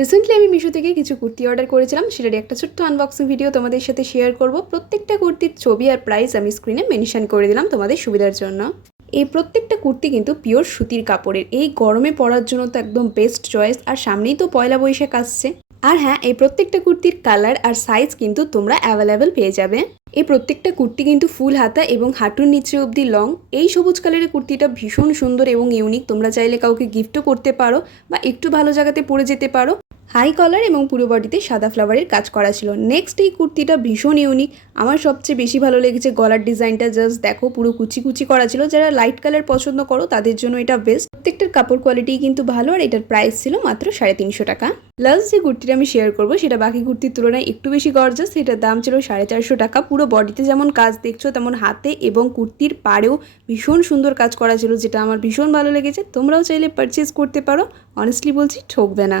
Recently আমি মিশো থেকে কিছু কুর্তি অর্ডার করেছিলাম, সেটারই একটা ছোট্ট আনবক্সিং ভিডিও তোমাদের সাথে শেয়ার করব। প্রত্যেকটা কুর্তির ছবি আর প্রাইস আমি স্ক্রিনে মেনশন করে দিলাম তোমাদের সুবিধার জন্য। এই প্রত্যেকটা কুর্তি কিন্তু পিওর সুতির কাপড়ের। এই গরমে পরার জন্য তো একদম বেস্ট চয়েস। আর সামনেই তো পয়লা বৈশাখ আসছে। আর হ্যাঁ, এই প্রত্যেকটা কুর্তির কালার আর সাইজ কিন্তু তোমরা অ্যাভেলেবেল পেয়ে যাবে। এই প্রত্যেকটা কুর্তি কিন্তু ফুল হাতা এবং হাঁটুর নিচে অবধি লং। এই সবুজ কালারের কুর্তিটা ভীষণ সুন্দর এবং ইউনিক। তোমরা চাইলে কাউকে গিফটও করতে পারো বা একটু ভালো জায়গাতে পরে যেতে পারো। হাই কলার এবং পুরো বডিতে সাদা ফ্লাওয়ারের কাজ করা ছিল। নেক্সট এই কুর্তিটা ভীষণ ইউনিক। আমার সবচেয়ে বেশি ভালো লেগেছে গলার ডিজাইনটা। জাস্ট দেখো, পুরো কুচি কুচি করা ছিল। যারা লাইট কালার পছন্দ করো তাদের জন্য এটা বেস্ট। প্রত্যেকটার কাপড় কোয়ালিটি কিন্তু ভালো। আর এটার প্রাইস ছিল মাত্র 350 টাকা। লাস্ট যে কুর্তিটা আমি শেয়ার করবো সেটা বাকি কুর্তির তুলনায় একটু বেশি গর্জাস। সেটার দাম ছিল 450 টাকা। পুরো বডিতে যেমন কাজ দেখছো তেমন হাতে এবং কুর্তির পাড়েও ভীষণ সুন্দর কাজ করা ছিল, যেটা আমার ভীষণ ভালো লেগেছে। তোমরাও চাইলে পারচেজ করতে পারো। অনেস্টলি বলছি, ঠকবে না।